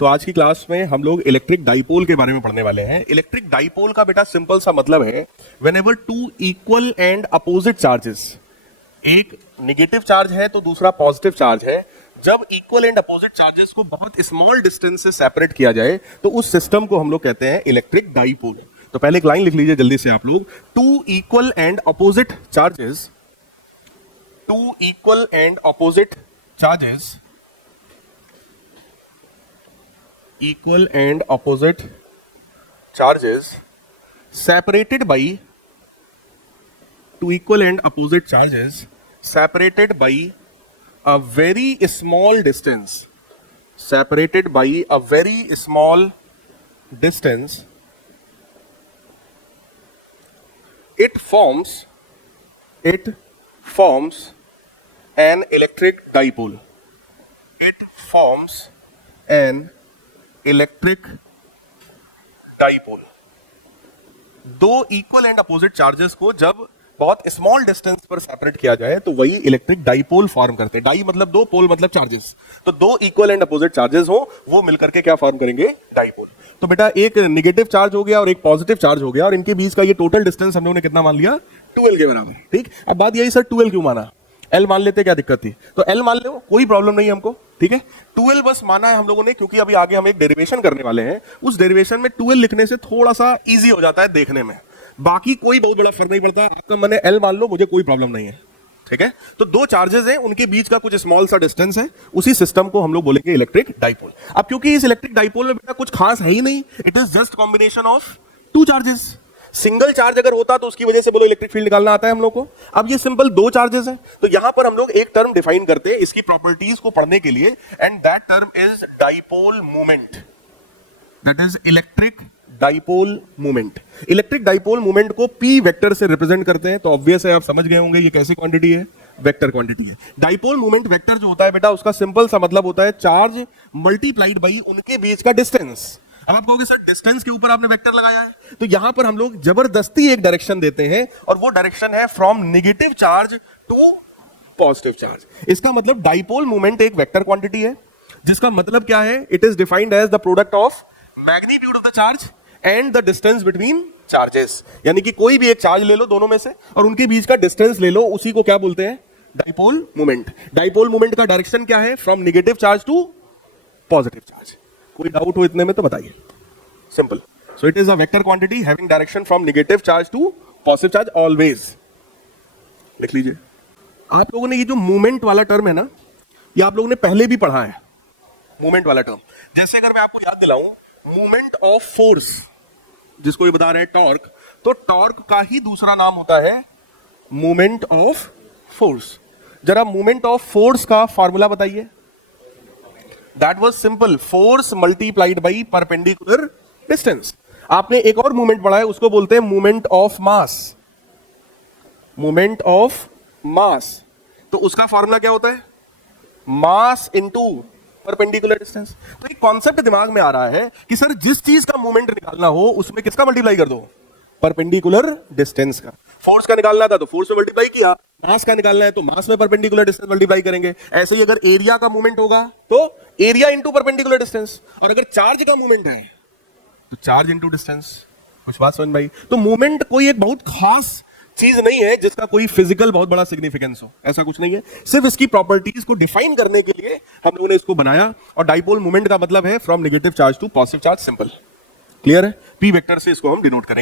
तो आज की क्लास में हम लोग इलेक्ट्रिक डाइपोल के बारे में पढ़ने वाले हैं। इलेक्ट्रिक डाइपोल का बेटा सिंपल सा मतलब है whenever two equal and opposite charges, एक नेगेटिव चार्ज है तो दूसरा पॉजिटिव चार्ज है, जब इक्वल एंड अपोजिट चार्जेस को बहुत स्मॉल डिस्टेंस से सेपरेट किया जाए तो उस सिस्टम को हम लोग कहते हैं इलेक्ट्रिक डाइपोल। तो पहले एक लाइन लिख लीजिए जल्दी से आप लोग, two equal and opposite charges, two equal and opposite charges, equal and opposite charges separated by, two equal and opposite charges separated by a very small distance, separated by a very small distance, it forms an electric dipole, it forms an electric dipole. दो equal and opposite charges को जब बहुत small distance पर separate किया जाए तो वही electric dipole form करते हैं। डाई मतलब दो, पोल मतलब चार्जेस, तो दो इक्वल एंड अपोजिट चार्जेस हो वो मिलकर के क्या फॉर्म करेंगे, डाइपोल। तो बेटा एक नेगेटिव चार्ज हो गया और एक पॉजिटिव चार्ज हो गया और इनके बीच का ये टोटल डिस्टेंस हम लोगों ने कितना मान लिया, 12 के बराबर। ठीक, अब बात यही सर 12 क्यों माना, एल मान लेते क्या दिक्कत थी, तो एल मान लो कोई प्रॉब्लम नहीं है हमको। ठीक है, 12 बस माना है हम लोगों ने क्योंकि अभी आगे हम एक डेरिवेशन करने वाले हैं, उस डेरिवेशन में 12 लिखने से थोड़ा सा इजी हो जाता है देखने में, बाकी कोई बहुत बड़ा फर्क नहीं पड़ता। आपका मैंने एल मान लो, मुझे कोई प्रॉब्लम नहीं है। ठीक है, तो दो चार्जेस हैं, उनके बीच का कुछ स्मॉल सा डिस्टेंस है, उसी सिस्टम को हम लोग बोलेंगे इलेक्ट्रिक डाइपोल। अब क्योंकि इस इलेक्ट्रिक डाइपोल में बेटा कुछ खास है ही नहीं, it is just combination of two charges. Single charge अगर होता तो उसकी वजह से बोलो इलेक्ट्रिक फील्ड निकालना आता है हम लोग को। अब ये सिंपल दो चार्जेस हैं, तो यहां पर हम लोग एक टर्म डिफाइन करते हैं इसकी प्रॉपर्टीज को पढ़ने के लिए, and that term is dipole moment, that is electric dipole moment. Electric dipole moment को पी वेक्टर से रिप्रेजेंट करते हैं, तो ऑब्वियस है आप समझ गए होंगे ये कैसी क्वांटिटी है, वेक्टर क्वांटिटी है। डाइपोल मोमेंट वेक्टर जो होता है बेटा उसका सिंपल सा मतलब होता है चार्ज मल्टीप्लाइड बाई उनके बीच का डिस्टेंस। अब आप कहोगे सर डिस्टेंस के ऊपर आपने वेक्टर लगाया है, तो यहां पर हम लोग जबरदस्ती एक डायरेक्शन देते हैं और वो डायरेक्शन है from negative charge to positive charge. इसका मतलब डाइपोल मोमेंट एक वेक्टर क्वांटिटी है, जिसका मतलब क्या है, it is defined as the product of magnitude of the charge and the distance between charges. यानी कि कोई भी एक चार्ज ले लो दोनों में से और उनके बीच का डिस्टेंस ले लो, उसी को क्या बोलते हैं, डाइपोल मोमेंट। डाइपोल मोमेंट का डायरेक्शन क्या है, from negative charge to positive charge. कोई डाउट हो इतने में तो बताइए, simple. So it is a vector quantity having direction from negative charge to positive charge always. लिख लीजिए। आप लोगों ने ये जो मूवमेंट वाला टर्म है ना, ये आप लोगों ने पहले भी पढ़ा है, मूवमेंट वाला टर्म। जैसे अगर मैं आपको याद दिलाऊं मूवमेंट ऑफ फोर्स, जिसको ये बता रहे हैं टॉर्क, तो टॉर्क का ही दूसरा नाम होता है मूवमेंट ऑफ फोर्स। जरा मूवमेंट ऑफ फोर्स का फॉर्मूला बताइए। That was simple, force multiplied by perpendicular distance। आपने एक और मूवमेंट पढ़ा है, उसको बोलते हैं movement of mass, movement of mass. तो उसका फॉर्मूला क्या होता है, मास इनटू परपेंडिकुलर डिस्टेंस। तो एक कॉन्सेप्ट दिमाग में आ रहा है कि सर जिस चीज का मूवमेंट निकालना हो उसमें किसका मल्टीप्लाई कर दो, परपेंडिकुलर डिस्टेंस का। फोर्स का निकालना था तो फोर्स में मल्टीप्लाई किया, मास का निकालना है तो मास में परपेंडिकुलर डिस्टेंस मल्टीप्लाई करेंगे। ऐसे ही अगर एरिया का मूवमेंट होगा तो एरिया इंटू परपेंडिकुलर डिस्टेंस, और अगर चार्ज का मूवमेंट है तो चार्ज इंटू डिस्टेंस। कुछ बात समझ भाई। तो मूवमेंट कोई एक बहुत खास चीज नहीं है जिसका कोई फिजिकल बहुत बड़ा सिग्निफिकेंस हो, ऐसा कुछ नहीं है। सिर्फ इसकी प्रॉपर्टीज को डिफाइन करने के लिए हम लोगों ने इसको बनाया, और डाइपोल मूवमेंट का मतलब है from negative charge to positive charge, simple. Clear है, पी वेक्टर से इसको हम डिनोट करेंगे।